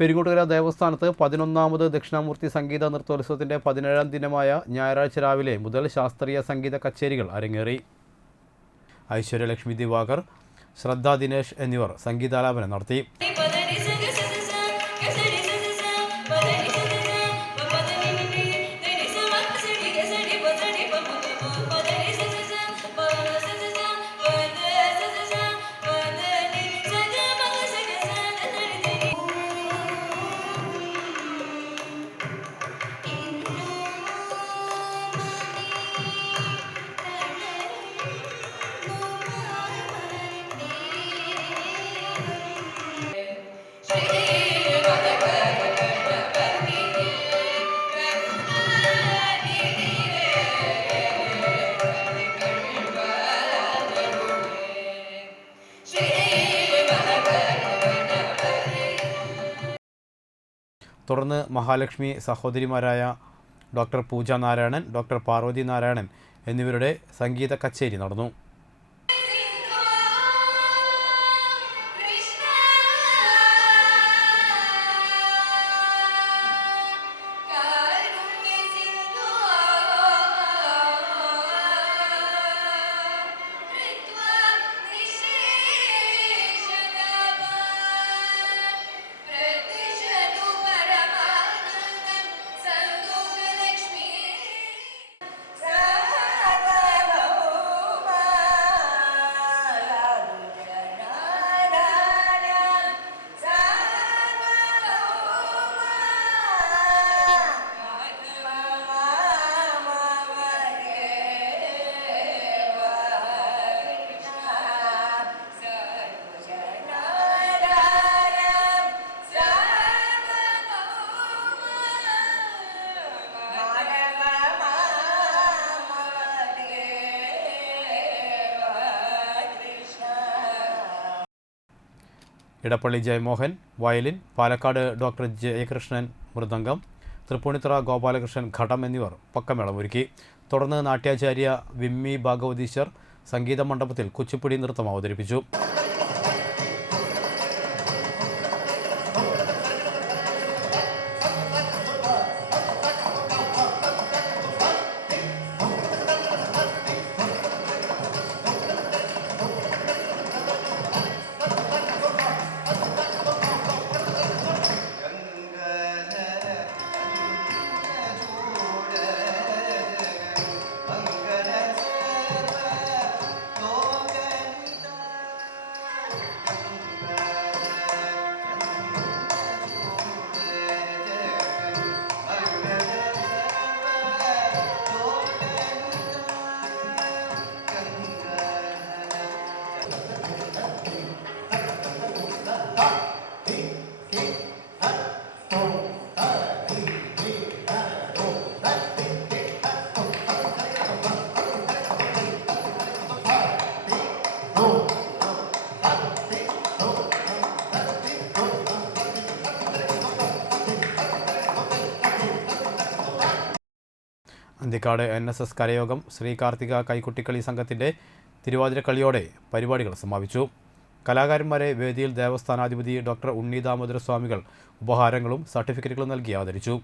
പെരിങ്ങോട്ടുകര ദേവസ്ഥാനത്ത് പതിനൊന്നാമത് ദക്ഷിണാമൂർത്തി സംഗീത നൃത്തോത്സവത്തിന്റെ പതിനേഴാം ദിനമായ ഞായറാഴ്ച രാവിലെ മുതൽ ശാസ്ത്രീയ സംഗീത കച്ചേരികൾ അരങ്ങേറി. ഐശ്വര്യലക്ഷ്മി ദിവാകർ ശ്രദ്ധ ദിനേശ് എന്നിവർ സംഗീതാലാപനം നടത്തി. തുടർന്ന് മഹാലക്ഷ്മി സഹോദരിമാരായ ഡോക്ടർ പൂജ നാരായണൻ ഡോക്ടർ പാർവതി നാരായണൻ എന്നിവരുടെ സംഗീത കച്ചേരി നടന്നു. ഇടപ്പള്ളി ജയമോഹൻ വയലിൻ പാലക്കാട് ഡോക്ടർ ജയകൃഷ്ണൻ മൃദംഗം തൃപ്പൂണിത്തറ ഗോപാലകൃഷ്ണൻ ഘടം എന്നിവർ പക്കമേളമൊരുക്കി. തുടർന്ന് നാട്യാചാര്യ വിമ്മി ഭാഗവതീശ്വർ സംഗീത മണ്ഡപത്തിൽ കുച്ചിപ്പുടി നൃത്തം അവതരിപ്പിച്ചു. അന്തിക്കാട് എൻ എസ് എസ് കരയോഗം ശ്രീ കാർത്തിക കൈക്കുട്ടിക്കളി സംഘത്തിന്റെ തിരുവാതിരക്കളിയോടെ പരിപാടികൾ സമാപിച്ചു. കലാകാരന്മാരെ വേദിയിൽ ദേവസ്ഥാനാധിപതി ഡോക്ടർ ഉണ്ണി ദാമോദര സ്വാമികൾ ഉപഹാരങ്ങളും സർട്ടിഫിക്കറ്റുകളും നൽകി ആദരിച്ചു